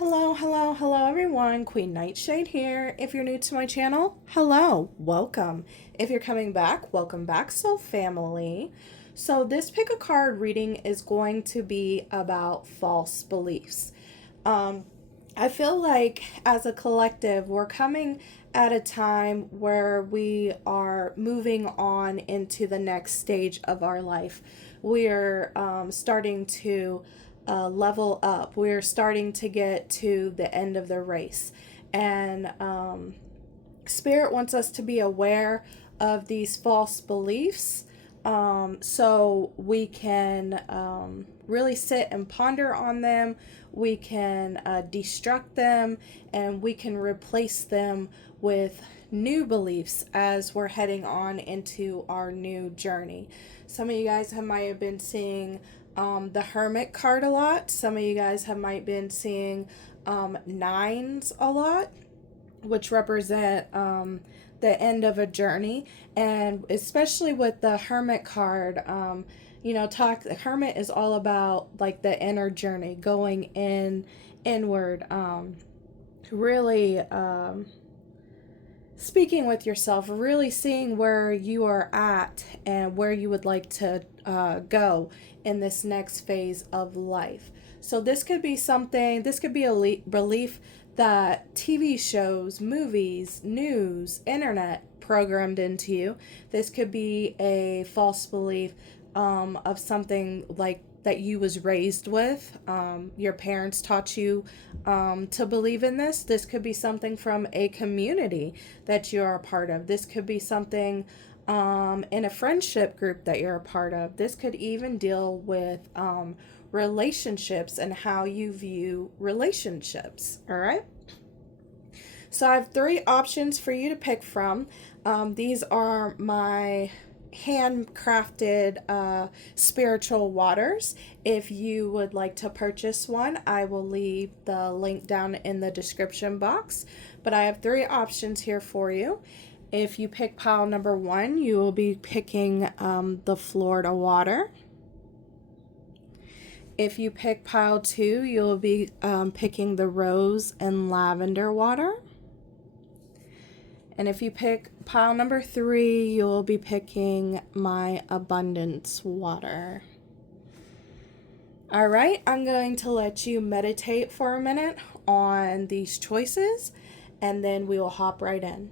Hello everyone, Queen Nightshade here. If you're new to my channel, hello, welcome. If you're coming back, welcome back, soul family. So this pick a card reading is going to be about false beliefs. I feel like as a collective, we're coming at a time where we are moving on into the next stage of our life. We're starting to level up. We're starting to get to the end of the race. And Spirit wants us to be aware of these false beliefs so we can really sit and ponder on them. We can destruct them, and we can replace them with new beliefs as we're heading on into our new journey. Some of you guys might have been seeing the Hermit card a lot. Some of you guys might been seeing nines a lot, which represent the end of a journey. And especially with the Hermit card, the Hermit is all about like the inner journey, going inward, really speaking with yourself, really seeing where you are at and where you would like to go in this next phase of life. So this could be a belief that TV shows, movies, news, internet programmed into you. This could be a false belief of something like that you was raised with. Your parents taught you to believe in this. This could be something from a community that you're a part of. This could be something in a friendship group that you're a part of. This could even deal with relationships and how you view relationships. All right. So I have 3 options for you to pick from. These are my handcrafted spiritual waters. If you would like to purchase one, I will leave the link down in the description box. But I have 3 options here for you. If you pick pile number 1, you will be picking the Florida water. If you pick pile 2, you'll be picking the rose and lavender water. And if you pick pile number 3, you'll be picking my abundance water. All right, I'm going to let you meditate for a minute on these choices, and then we will hop right in.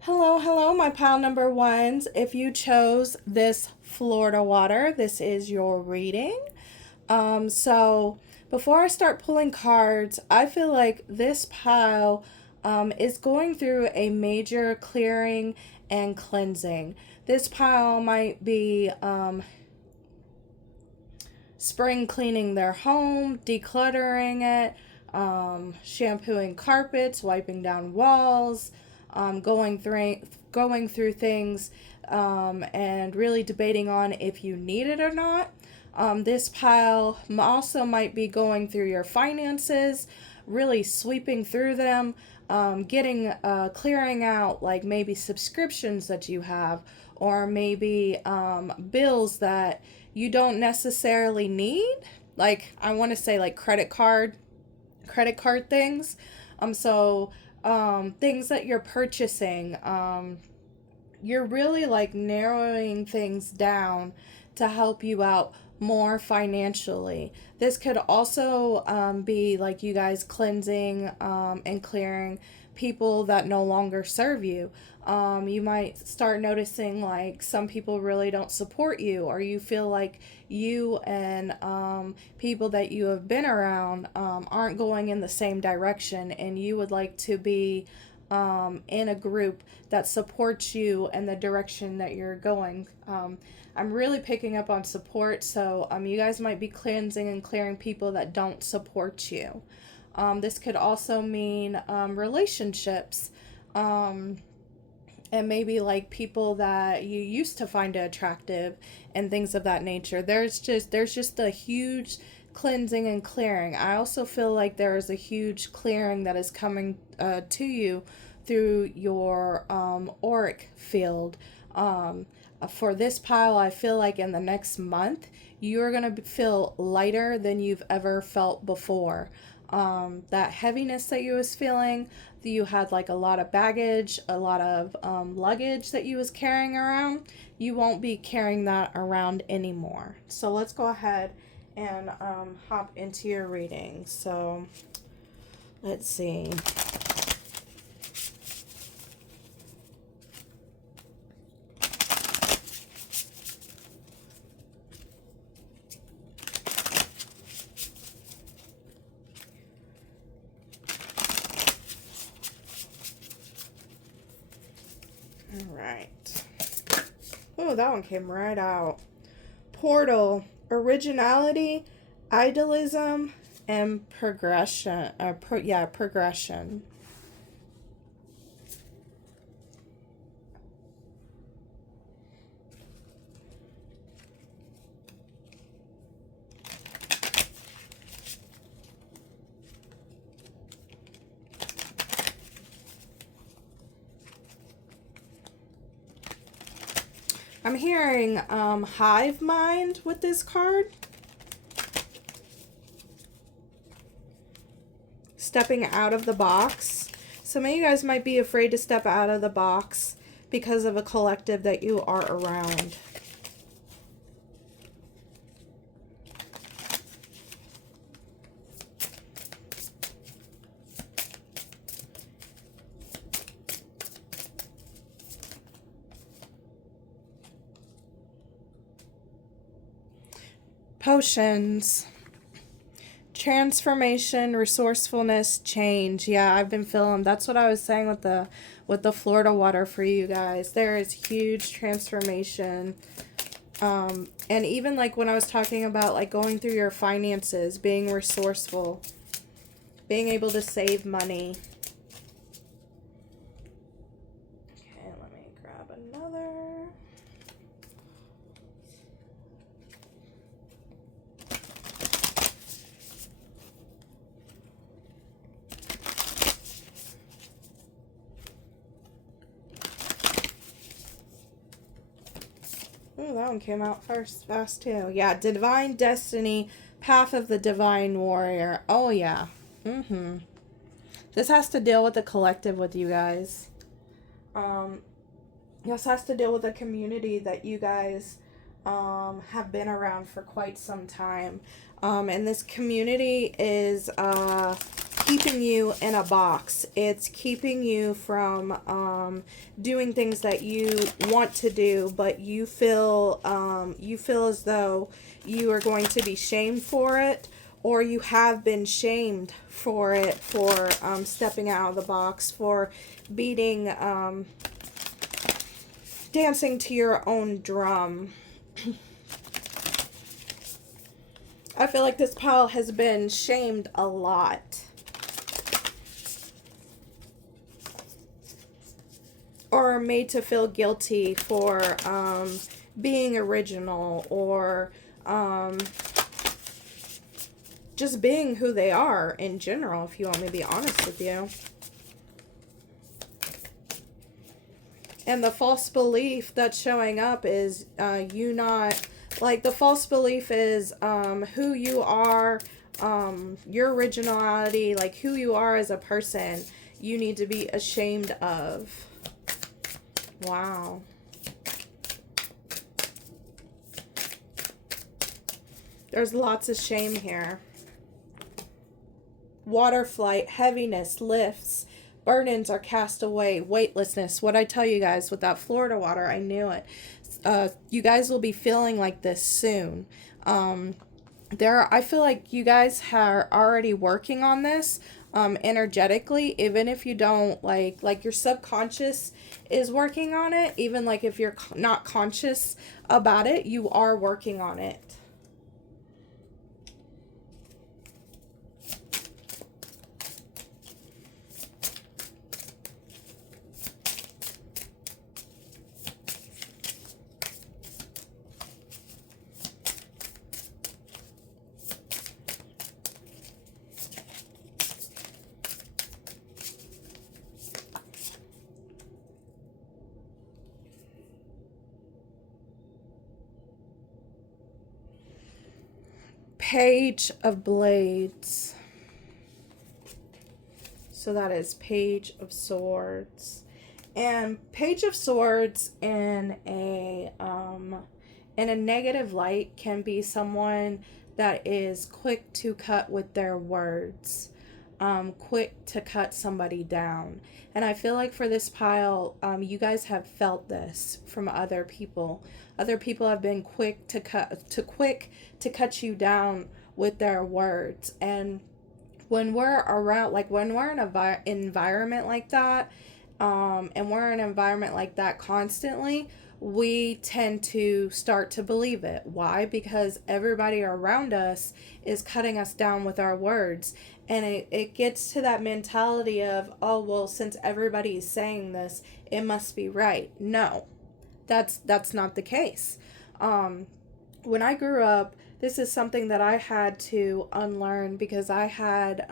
Hello, my pile number 1s. If you chose this Florida water, this is your reading. So before I start pulling cards, I feel like this pile is going through a major clearing and cleansing. This pile might be spring cleaning their home, decluttering it, shampooing carpets, wiping down walls, going through things and really debating on if you need it or not. This pile also might be going through your finances, really sweeping through them, clearing out like maybe subscriptions that you have, or maybe bills that you don't necessarily need. Like I want to say like credit card things. Things that you're purchasing, you're really like narrowing things down to help you out more financially. This could also be like you guys cleansing and clearing people that no longer serve you. You might start noticing like some people really don't support you, or you feel like you and people that you have been around aren't going in the same direction, and you would like to be in a group that supports you in the direction that you're going. I'm really picking up on support, so you guys might be cleansing and clearing people that don't support you. This could also mean relationships, and maybe like people that you used to find attractive and things of that nature. There's just a huge cleansing and clearing. I also feel like there is a huge clearing that is coming to you through your auric field. For this pile, I feel like in the next month, you're going to feel lighter than you've ever felt before. That heaviness that you was feeling, that you had like a lot of baggage, a lot of luggage that you was carrying around, you won't be carrying that around anymore. So let's go ahead and hop into your reading. So let's see. All right. Oh, that one came right out. Portal, originality, idealism, and progression. Progression. I'm hearing hive mind with this card. Stepping out of the box. Some of you guys might be afraid to step out of the box because of a collective that you are around. Potions, transformation, resourcefulness, change. Yeah, I've been feeling, that's what I was saying with the Florida water for you guys. There is huge transformation. And even like when I was talking about like going through your finances, being resourceful, being able to save money. Okay, let me grab another. Ooh, that one came out first, fast too. Yeah, divine destiny, path of the divine warrior. Oh yeah. This has to deal with the collective with you guys. This has to deal with a community that you guys have been around for quite some time. And this community is keeping you in a box. It's keeping you from doing things that you want to do, but you feel as though you are going to be shamed for it, or you have been shamed for it, for stepping out of the box, for beating, dancing to your own drum. I feel like this pile has been shamed a lot. Or made to feel guilty for being original, or just being who they are in general, if you want me to be honest with you. And the false belief that's showing up is you not, like the false belief is who you are, your originality, like who you are as a person, you need to be ashamed of. Wow. There's lots of shame here. Water flight, heaviness, lifts, burdens are cast away, weightlessness. What I tell you guys with that Florida water, I knew it. You guys will be feeling like this soon. I feel like you guys are already working on this energetically, even if you don't like your subconscious is working on it. Even like if you're not conscious about it, you are working on it. Page of Blades. So that is Page of Swords. And Page of Swords in a negative light can be someone that is quick to cut with their words, quick to cut somebody down. And I feel like for this pile, you guys have felt this from other people. Other people have been quick to cut you down with their words. And when we're around, like when we're in an environment like that, and we're in an environment like that constantly, we tend to start to believe it. Why? Because everybody around us is cutting us down with our words. And it gets to that mentality of, oh, well, since everybody is saying this, it must be right. No, that's not the case. When I grew up, this is something that I had to unlearn because I had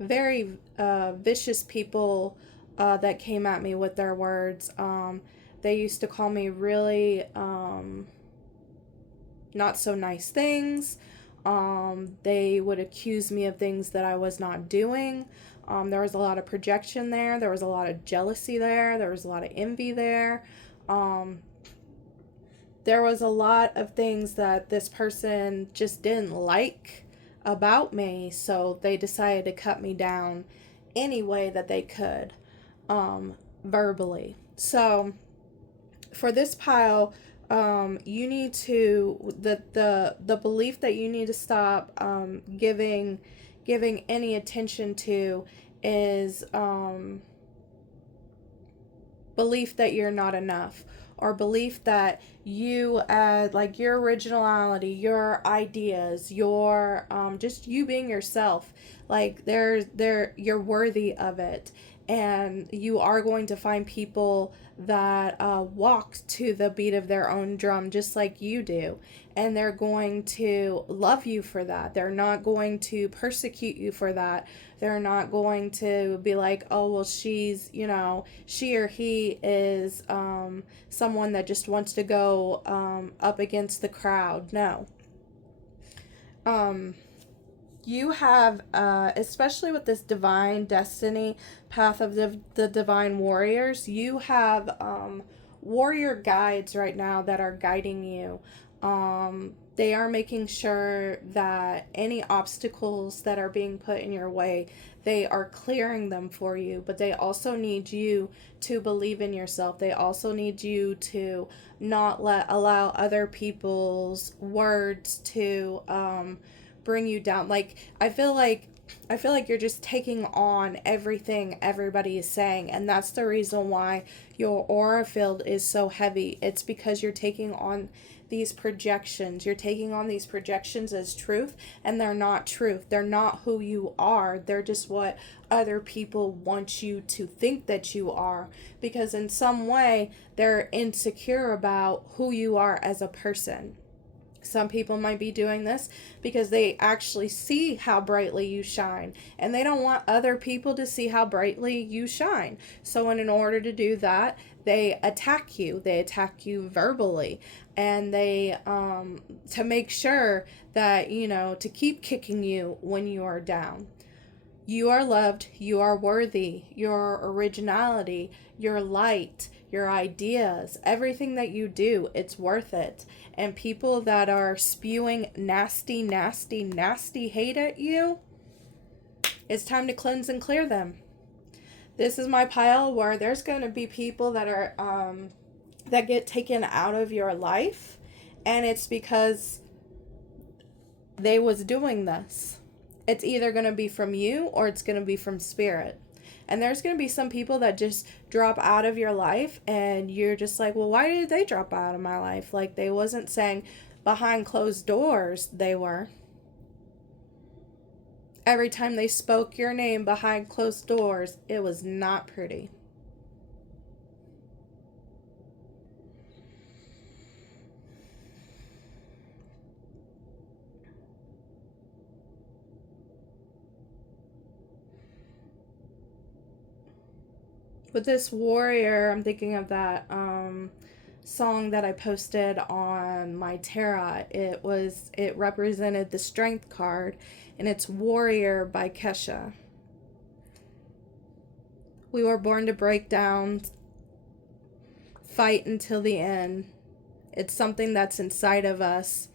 very vicious people that came at me with their words. They used to call me really not so nice things. They would accuse me of things that I was not doing. There was a lot of projection there. There was a lot of jealousy there. There was a lot of envy there. There was a lot of things that this person just didn't like about me, so they decided to cut me down any way that they could, verbally. So for this pile, you need to, the belief that you need to stop giving any attention to is belief that you're not enough, or belief that you like your originality, your ideas, your just you being yourself, like you're worthy of it. And you are going to find people that walk to the beat of their own drum just like you do. And they're going to love you for that. They're not going to persecute you for that. They're not going to be like, oh, well, she or he is someone that just wants to go up against the crowd. No. You have, especially with this divine destiny path of the divine warriors, you have warrior guides right now that are guiding you. They are making sure that any obstacles that are being put in your way, they are clearing them for you. But they also need you to believe in yourself. They also need you to not allow other people's words to bring you down. Like I feel like you're just taking on everything everybody is saying, and that's the reason why your aura field is so heavy. It's because you're taking on these projections. You're taking on these projections as truth, and they're not truth. They're not who you are. They're just what other people want you to think that you are, because in some way they're insecure about who you are as a person. Some people might be doing this because they actually see how brightly you shine, and they don't want other people to see how brightly you shine. So in order to do that, they attack you. They attack you verbally, and they to make sure that, to keep kicking you when you are down. You are loved, you are worthy, your originality, your light, your ideas, everything that you do, it's worth it. And people that are spewing nasty, nasty, nasty hate at you, it's time to cleanse and clear them. This is my pile where there's going to be people that are that get taken out of your life, and it's because they was doing this. It's either going to be from you or it's going to be from spirit. And there's going to be some people that just drop out of your life, and you're just like, well, why did they drop out of my life? Like, they wasn't saying behind closed doors they were. Every time they spoke your name behind closed doors, it was not pretty. With this warrior, I'm thinking of that song that I posted on my tarot. It represented the strength card, and it's Warrior by Kesha. We were born to break down, fight until the end. It's something that's inside of us.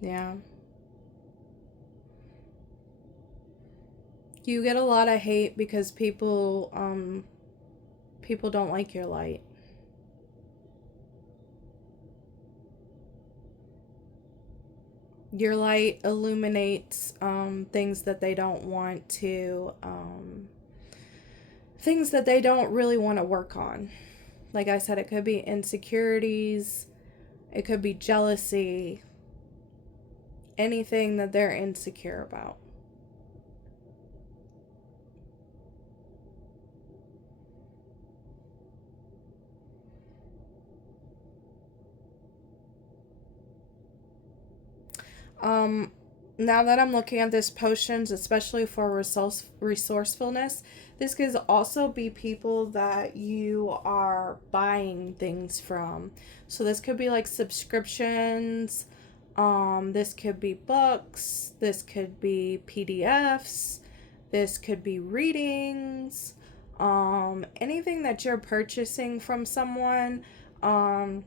Yeah. You get a lot of hate because people don't like your light. Your light illuminates things that they don't want to, things that they don't really want to work on. Like I said, it could be insecurities, it could be jealousy, anything that they're insecure about. Now that I'm looking at this potions, especially for resourcefulness, this could also be people that you are buying things from. So this could be like subscriptions. This could be books. This could be PDFs. This could be readings. Anything that you're purchasing from someone. Go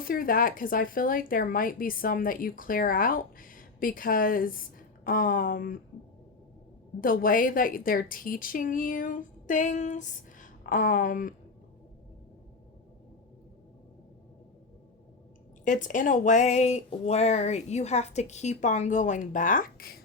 through that, because I feel like there might be some that you clear out, because the way that they're teaching you things, it's in a way where you have to keep on going back.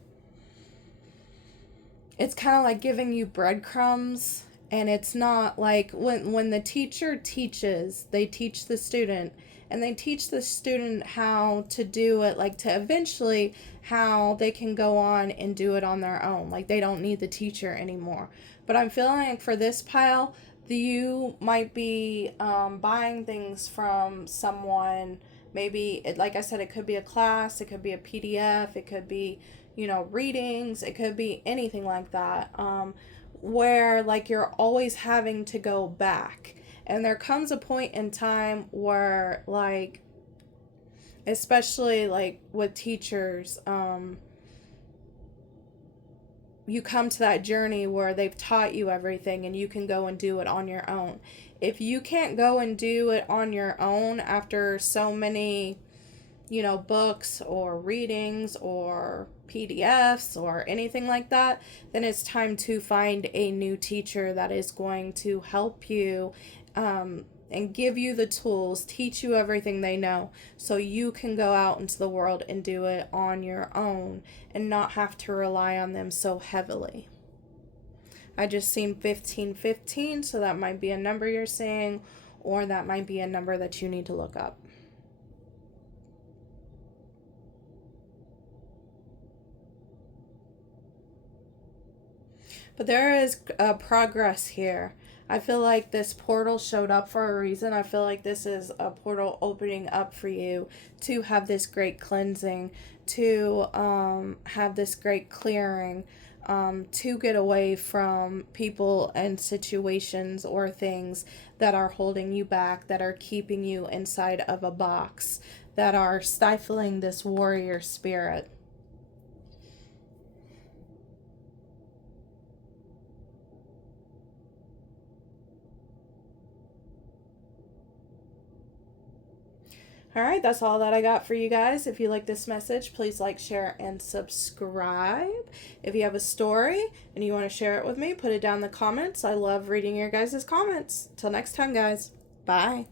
It's kind of like giving you breadcrumbs. And it's not like when the teacher teaches, they teach the student, and they teach the student how to do it, like to eventually how they can go on and do it on their own. Like they don't need the teacher anymore. But I'm feeling like for this pile, you might be buying things from someone. Maybe, like I said, it could be a class, it could be a PDF, it could be, readings, it could be anything like that. Where like you're always having to go back, and there comes a point in time where, like, especially like with teachers, you come to that journey where they've taught you everything and you can go and do it on your own. If you can't go and do it on your own after so many books or readings or PDFs or anything like that, then it's time to find a new teacher that is going to help you and give you the tools, teach you everything they know, so you can go out into the world and do it on your own and not have to rely on them so heavily. I just seen 1515, so that might be a number you're seeing, or that might be a number that you need to look up. But there is progress here. I feel like this portal showed up for a reason. I feel like this is a portal opening up for you to have this great cleansing, to have this great clearing, to get away from people and situations or things that are holding you back, that are keeping you inside of a box, that are stifling this warrior spirit. All right, that's all that I got for you guys. If you like this message, please like, share, and subscribe. If you have a story and you want to share it with me, put it down in the comments. I love reading your guys' comments. Till next time, guys. Bye.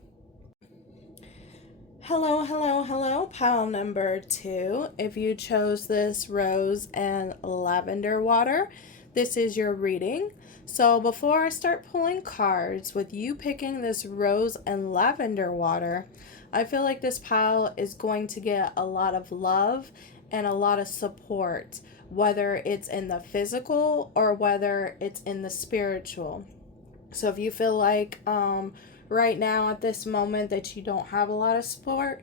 Hello, pile number 2. If you chose this rose and lavender water, this is your reading. So before I start pulling cards, with you picking this rose and lavender water, I feel like this pile is going to get a lot of love and a lot of support, whether it's in the physical or whether it's in the spiritual. So if you feel like right now at this moment that you don't have a lot of support,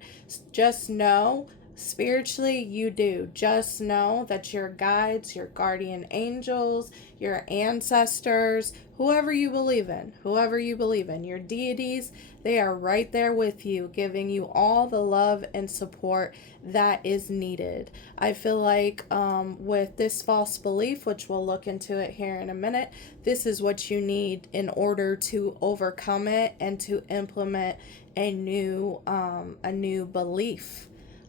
just know spiritually you do. Just know that your guides, your guardian angels, your ancestors, whoever you believe in, your deities, they are right there with you, giving you all the love and support that is needed. I feel like with this false belief, which we'll look into it here in a minute, this is what you need in order to overcome it and to implement a new belief.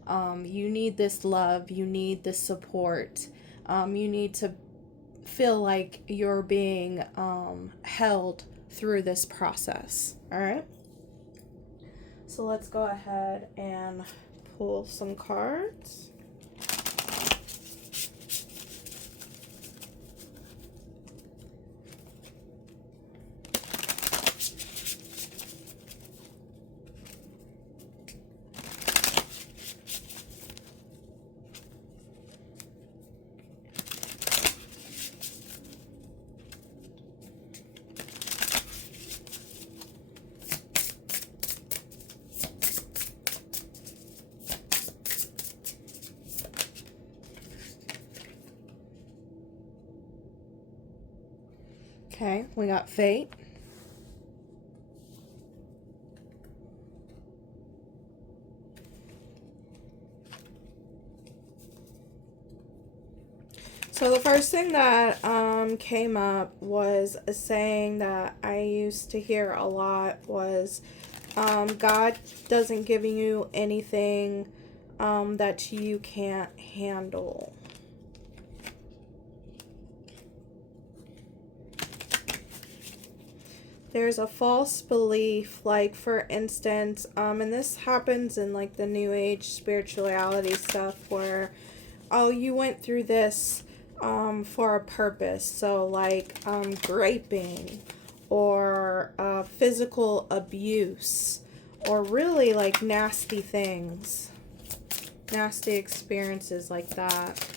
You need this love, you need this support, you need to feel like you're being held through this process. All right, so let's go ahead and pull some cards. Okay, we got fate. So the first thing that came up was a saying that I used to hear a lot was God doesn't give you anything that you can't handle. There's a false belief, like for instance, and this happens in like the New Age spirituality stuff where, oh, you went through this for a purpose. So like raping or physical abuse or really like nasty things, nasty experiences like that.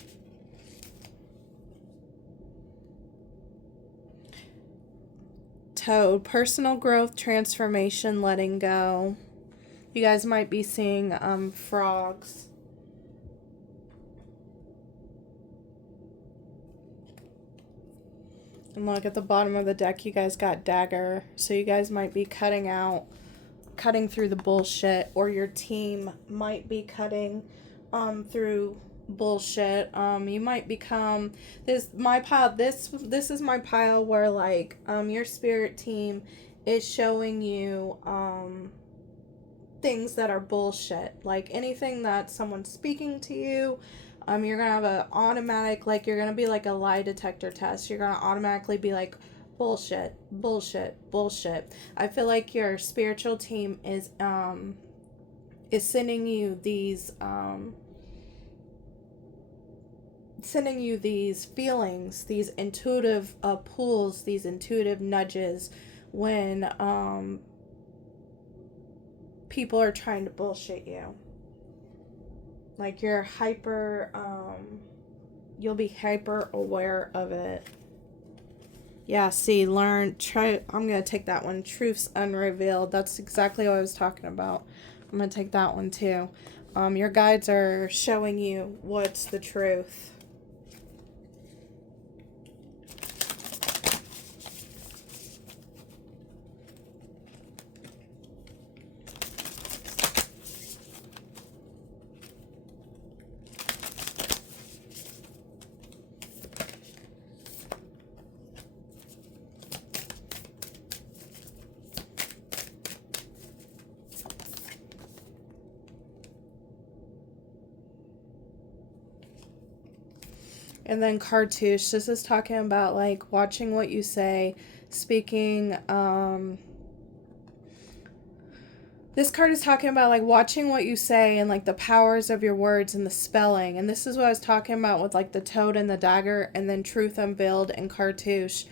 Toad, personal growth, transformation, letting go. You guys might be seeing frogs. And look at the bottom of the deck, you guys got dagger. So you guys might be cutting through the bullshit, or your team might be cutting through bullshit. You might become this is my pile where like your spirit team is showing you things that are bullshit, like anything that someone's speaking to you. You're gonna have an automatic, like you're gonna be like a lie detector test. You're gonna automatically be like bullshit. I feel like your spiritual team is sending you these feelings, these intuitive pulls, these intuitive nudges when people are trying to bullshit you. Like you're you'll be hyper aware of it. Yeah, see, I'm gonna take that one. Truths unrevealed. That's exactly what I was talking about. I'm gonna take that one too. Your guides are showing you what's the truth. And then cartouche, this is talking about like watching what you say, speaking, this card is talking about like watching what you say and like the powers of your words and the spelling. And this is what I was talking about with like the toad and the dagger, and then truth unveiled and cartouche.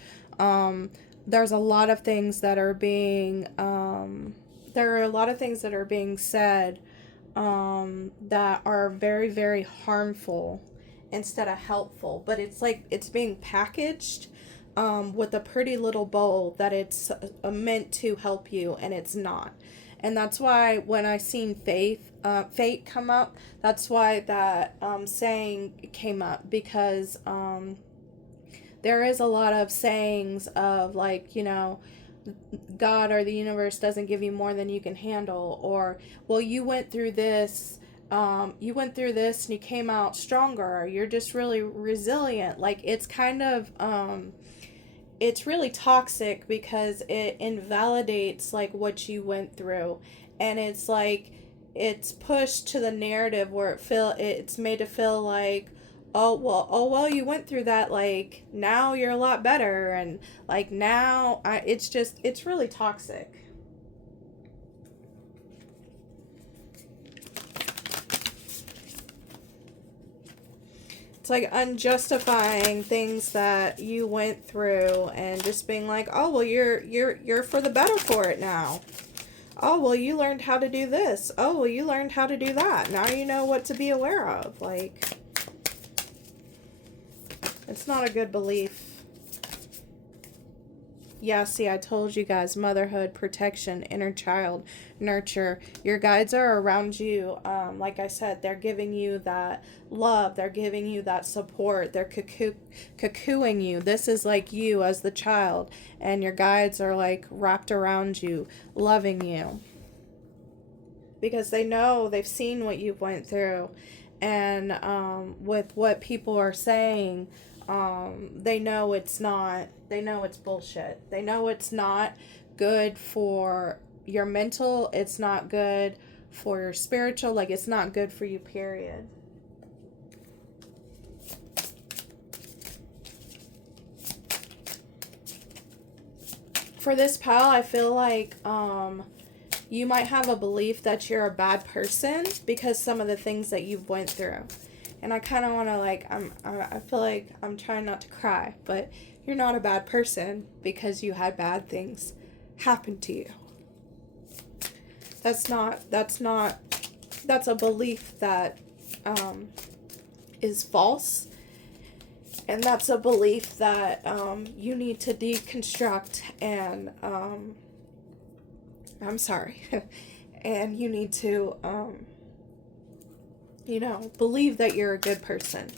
There's a lot of things that are being there are a lot of things that are being said that are very, very harmful instead of helpful. But it's like it's being packaged with a pretty little bow that it's meant to help you, and it's not. And that's why when I seen fate come up, that's why that saying came up, because there is a lot of sayings of like, you know, God or the universe doesn't give you more than you can handle, or, well, you went through this and you came out stronger, you're just really resilient. Like, it's kind of it's really toxic because it invalidates like what you went through, and it's like it's pushed to the narrative where it's made to feel like, oh well, you went through that, like now you're a lot better, and like now it's really toxic. It's like unjustifying things that you went through and just being like, oh well, you're for the better for it now. Oh well, you learned how to do this. Oh well, you learned how to do that. Now you know what to be aware of. Like, it's not a good belief. Yeah, see, I told you guys, motherhood, protection, inner child, nurture. Your guides are around you. Like I said, they're giving you that love. They're giving you that support. They're cocooning you. This is like you as the child. And your guides are like wrapped around you, loving you. Because they know, they've seen what you went through. And with what people are saying, they know it's not, they know it's bullshit. They know it's not good for your mental, it's not good for your spiritual, like it's not good for you, period. For this pile, I feel like you might have a belief that you're a bad person because some of the things that you've went through. And I kind of want to, like, I feel like I'm trying not to cry, but you're not a bad person because you had bad things happen to you. That's a belief that is false. And that's a belief that you need to deconstruct and, I'm sorry, and you need to, you know, believe that you're a good person.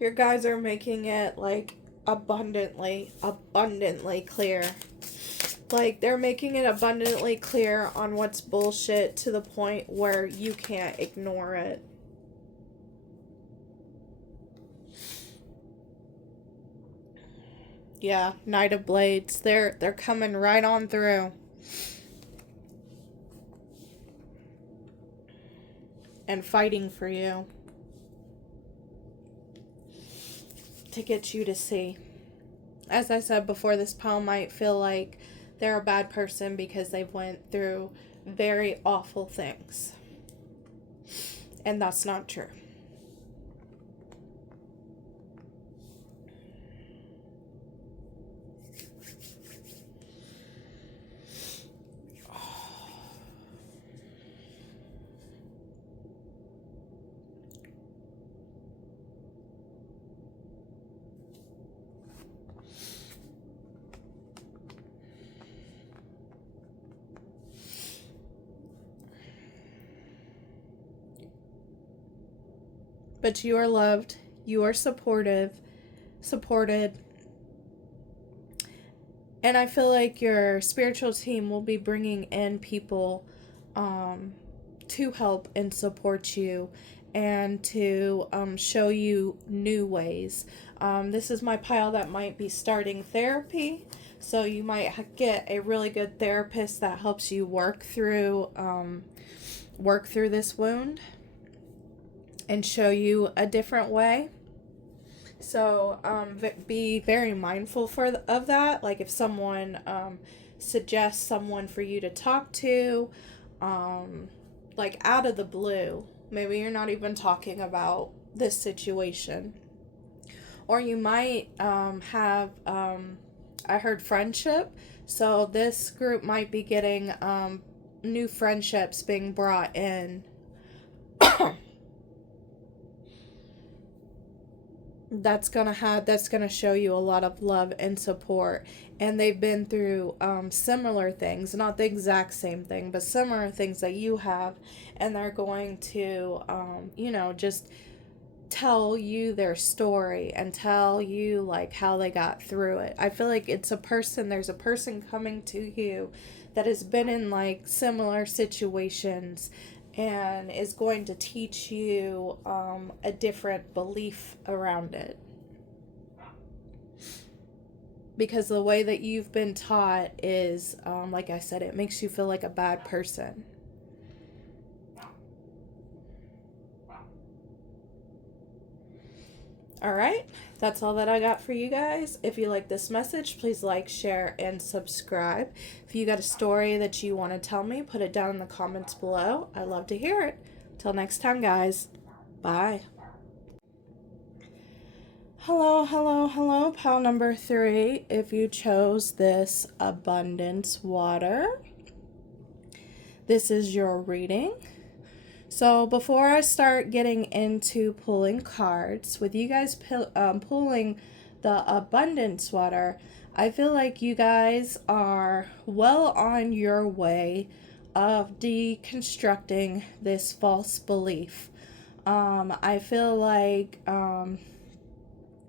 Your guys are making it like abundantly clear. Like, they're making it abundantly clear on what's bullshit to the point where you can't ignore it. Yeah, Knight of Blades. They're coming right on through. And fighting for you. To get you to see. As I said before, this pile might feel like they're a bad person because they've went through very awful things. And that's not true. But you are loved, you are supported, and I feel like your spiritual team will be bringing in people to help and support you and to show you new ways. This is my pile that might be starting therapy, so you might get a really good therapist that helps you work through this wound and show you a different way. So be very mindful of that. Like if someone suggests someone for you to talk to, like out of the blue, maybe you're not even talking about this situation. Or you might have, I heard friendship. So this group might be getting new friendships being brought in. That's gonna show you a lot of love and support, and they've been through similar things, not the exact same thing, but similar things that you have, and they're going to just tell you their story and tell you like how they got through it. I feel like there's a person coming to you that has been in like similar situations and is going to teach you a different belief around it. Because the way that you've been taught is, like I said, it makes you feel like a bad person. All right, that's all that I got for you guys. If you like this message, please like, share, and subscribe. If you got a story that you want to tell me, put it down in the comments below. I love to hear it. Till next time, guys. Bye. Hello, pile number 3. If you chose this abundance water, this is your reading. So before I start getting into pulling cards, with you guys pulling the abundance water, I feel like you guys are well on your way of deconstructing this false belief. I feel like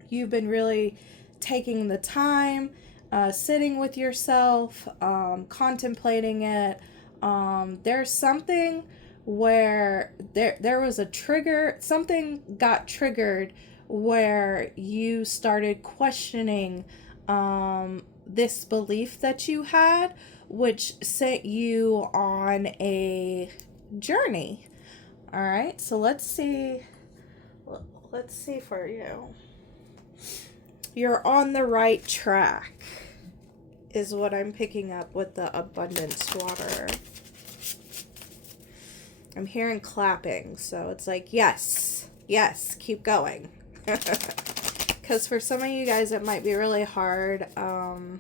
you've been really taking the time, sitting with yourself, contemplating it. There's something where there was a trigger, something got triggered where you started questioning this belief that you had, which sent you on a journey. All right, so let's see for you. You're on the right track is what I'm picking up with the abundance water. I'm hearing clapping, so it's like, yes, keep going. Because for some of you guys, it might be really hard for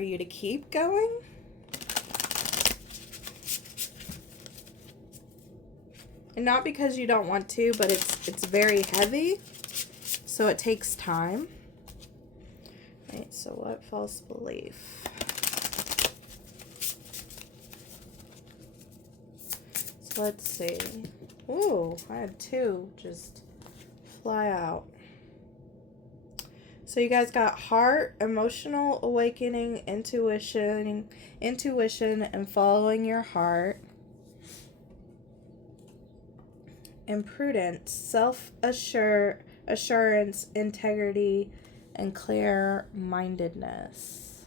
you to keep going. And not because you don't want to, but it's very heavy, so it takes time. Right, so what false belief? Let's see. Ooh, I had 2 just fly out. So you guys got heart, emotional awakening, intuition, and following your heart. And prudence, self-assurance, integrity, and clear-mindedness.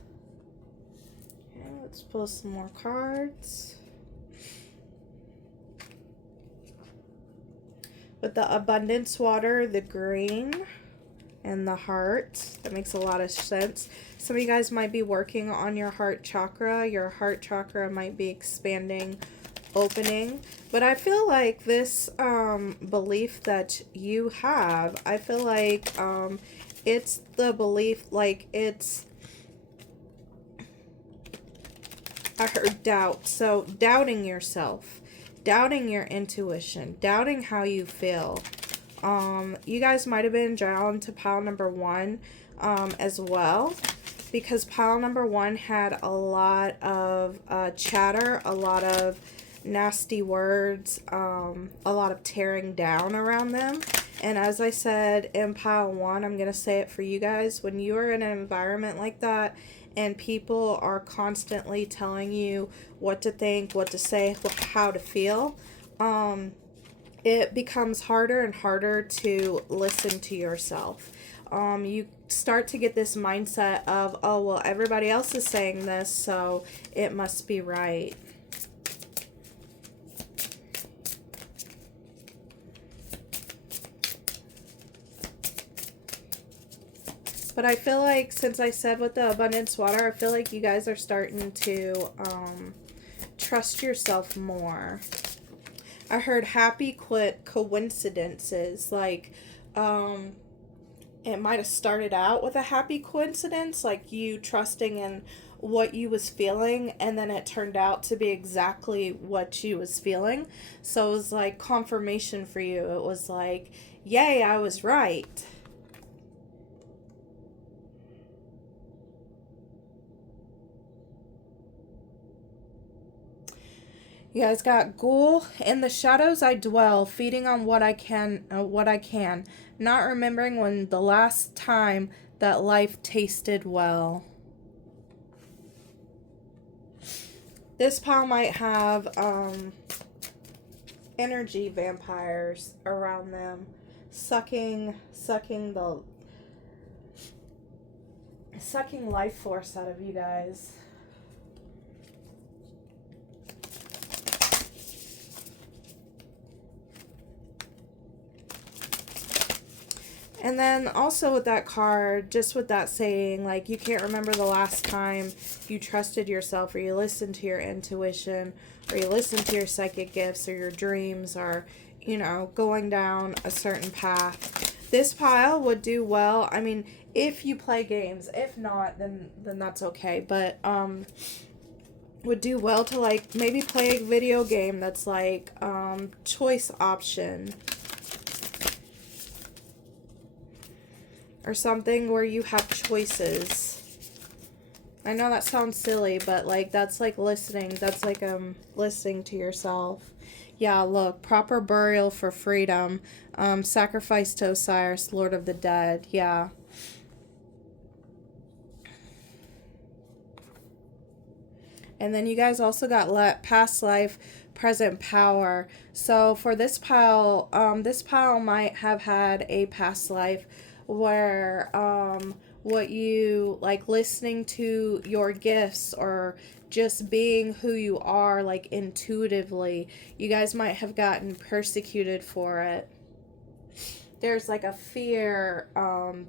Okay, let's pull some more cards. With the abundance water, the green, and the heart, that makes a lot of sense. Some of you guys might be working on your heart chakra. Your heart chakra might be expanding, opening. But I feel like this belief that you have, I feel like it's the belief, like it's, I heard doubt. So doubting yourself. Doubting your intuition, doubting how you feel. You guys might have been drawn to pile number 1 as well, because pile number 1 had a lot of chatter, a lot of nasty words, a lot of tearing down around them. And as I said in pile 1, I'm going to say it for you guys, when you are in an environment like that, and people are constantly telling you what to think, what to say, how to feel, it becomes harder and harder to listen to yourself. You start to get this mindset of, oh, well, everybody else is saying this, so it must be right. But I feel like, since I said with the abundance water, I feel like you guys are starting to trust yourself more. I heard happy coincidences, like it might have started out with a happy coincidence, like you trusting in what you was feeling, and then it turned out to be exactly what you was feeling. So it was like confirmation for you. It was like, yay, I was right. You guys got ghoul. In the shadows I dwell, feeding on what I can, not remembering when the last time that life tasted well. This pile might have energy vampires around them, sucking life force out of you guys. And then also with that card, just with that saying, like, you can't remember the last time you trusted yourself, or you listened to your intuition, or you listened to your psychic gifts, or your dreams, or, you know, going down a certain path. This pile would do well. I mean, if you play games. If not, then that's okay. But would do well to, like, maybe play a video game that's like choice option. Or something where you have choices. I know that sounds silly, but like that's like listening. That's like listening to yourself. Yeah, look, proper burial for freedom. Sacrifice to Osiris, Lord of the Dead. Yeah. And then you guys also got past life, present power. So for this pile might have had a past life where what you like, listening to your gifts, or just being who you are, like intuitively, you guys might have gotten persecuted for it. There's like a fear,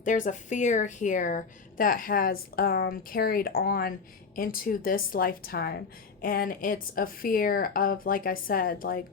there's a fear here that has carried on into this lifetime, and it's a fear of, like I said, like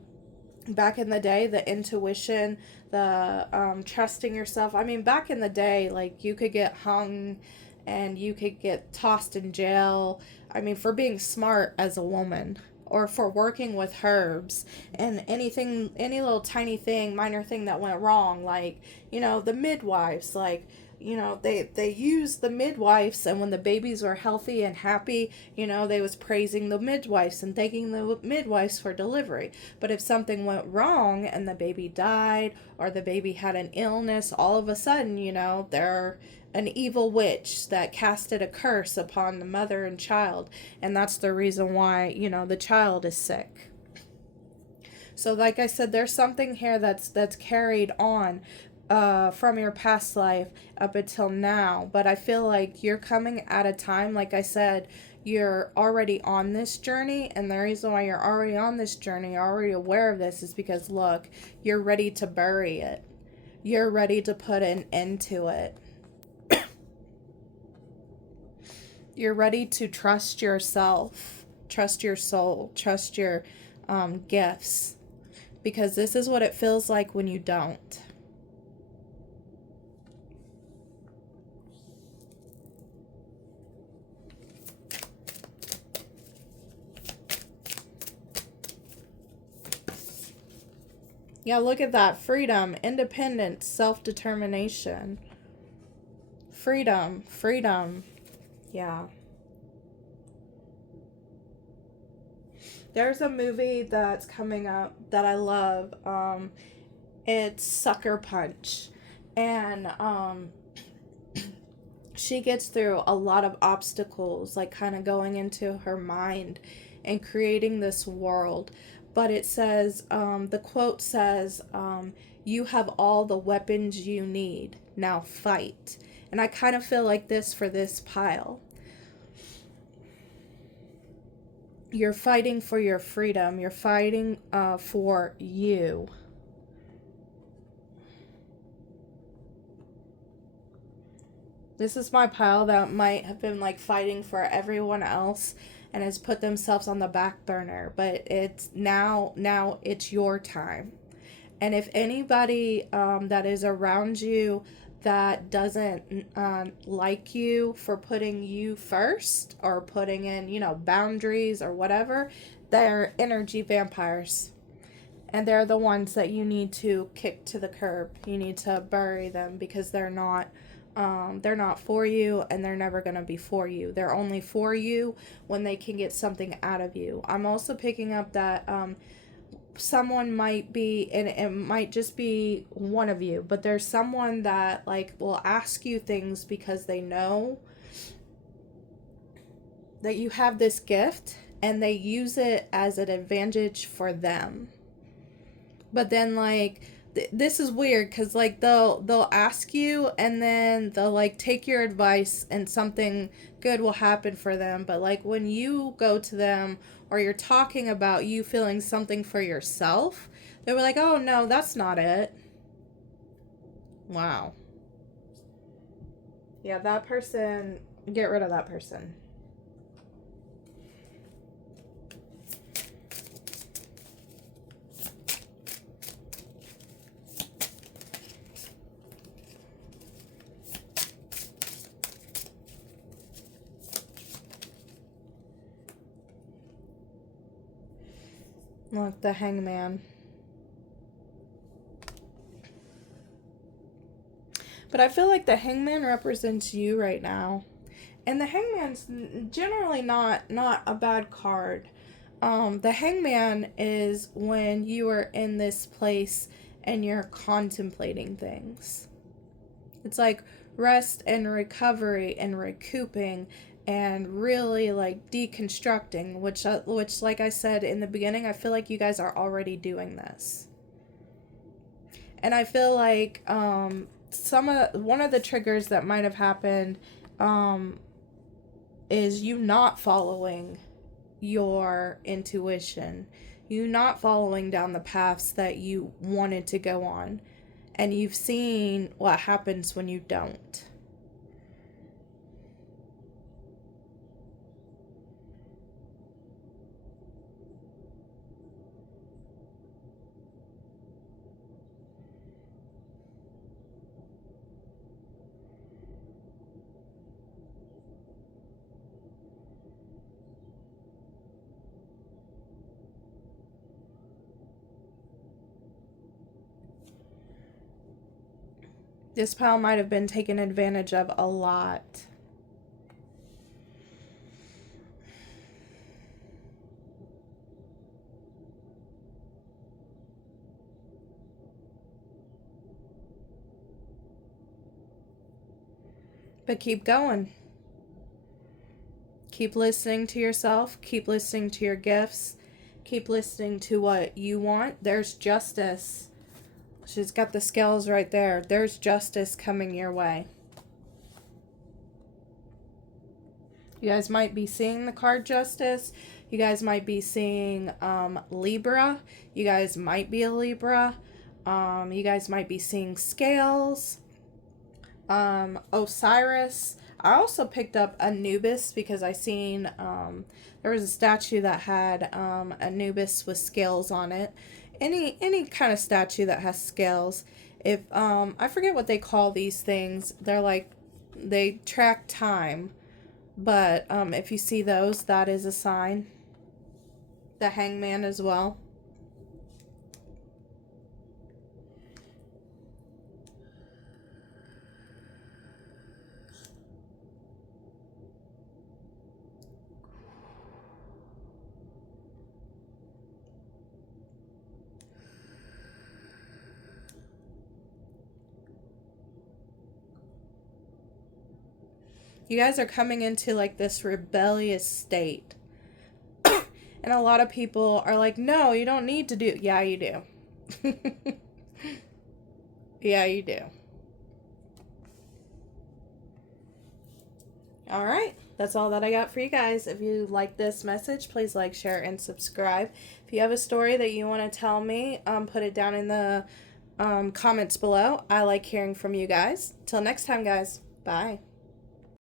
back in the day, the intuition, the trusting yourself. I mean, back in the day, like, you could get hung and you could get tossed in jail, I mean, for being smart as a woman, or for working with herbs, and anything, any little tiny thing, minor thing that went wrong, like, you know, the midwives, like, you know, they used the midwives, and when the babies were healthy and happy, you know, they was praising the midwives and thanking the midwives for delivery. But if something went wrong and the baby died, or the baby had an illness, all of a sudden, you know, they're an evil witch that casted a curse upon the mother and child, and that's the reason why, you know, the child is sick. So like I said, there's something here that's carried on from your past life up until now. But I feel like you're coming at a time, like I said, you're already on this journey, and the reason why you're already on this journey, you're already aware of this, is because, look, you're ready to bury it. You're ready to put an end to it. You're ready to trust yourself, trust your soul, trust your gifts, because this is what it feels like when you don't. Yeah, look at that. Freedom, independence, self-determination. Freedom, freedom. Yeah. There's a movie that's coming up that I love. It's Sucker Punch. And she gets through a lot of obstacles, like kind of going into her mind and creating this world. but it says, the quote says, you have all the weapons you need. Now fight. And I kind of feel like this for this pile. You're fighting for your freedom. You're fighting for you. This is my pile that might have been like fighting for everyone else and has put themselves on the back burner, but it's now it's your time. And if anybody that is around you that doesn't like you for putting you first or putting in, you know, boundaries or whatever, they're energy vampires. And they're the ones that you need to kick to the curb. You need to bury them because they're not for you, and they're never going to be for you. They're only for you when they can get something out of you. I'm also picking up that someone might be, and it might just be one of you, but there's someone that like will ask you things because they know that you have this gift and they use it as an advantage for them. But then like this is weird because like they'll ask you and then they'll like take your advice and something good will happen for them. But like when you go to them or you're talking about you feeling something for yourself, they were like, oh no, that's not it. Wow. Yeah, that person, get rid of that person. Look, the Hangman. But I feel like the Hangman represents you right now. And the Hangman's generally not a bad card. The Hangman is when you are in this place and you're contemplating things. It's like rest and recovery and recouping and really like deconstructing, which like I said in the beginning, I feel like you guys are already doing this. And I feel like one of the triggers that might have happened is you not following your intuition, you not following down the paths that you wanted to go on, and you've seen what happens when you don't. This pile might have been taken advantage of a lot. But keep going. Keep listening to yourself. Keep listening to your gifts. Keep listening to what you want. There's justice. She's got the scales right there. There's justice coming your way. You guys might be seeing the card Justice. You guys might be seeing Libra. You guys might be a Libra. You guys might be seeing scales. Osiris. I also picked up Anubis because I seen there was a statue that had Anubis with scales on it. Any kind of statue that has scales. If I forget what they call these things. They're like, they track time. But if you see those, that is a sign. The Hangman as well. You guys are coming into like this rebellious state. And a lot of people are like, no, you don't need to do. Yeah, you do. Yeah, you do. All right. That's all that I got for you guys. If you like this message, please like, share, and subscribe. If you have a story that you want to tell me, put it down in the comments below. I like hearing from you guys. Till next time, guys. Bye.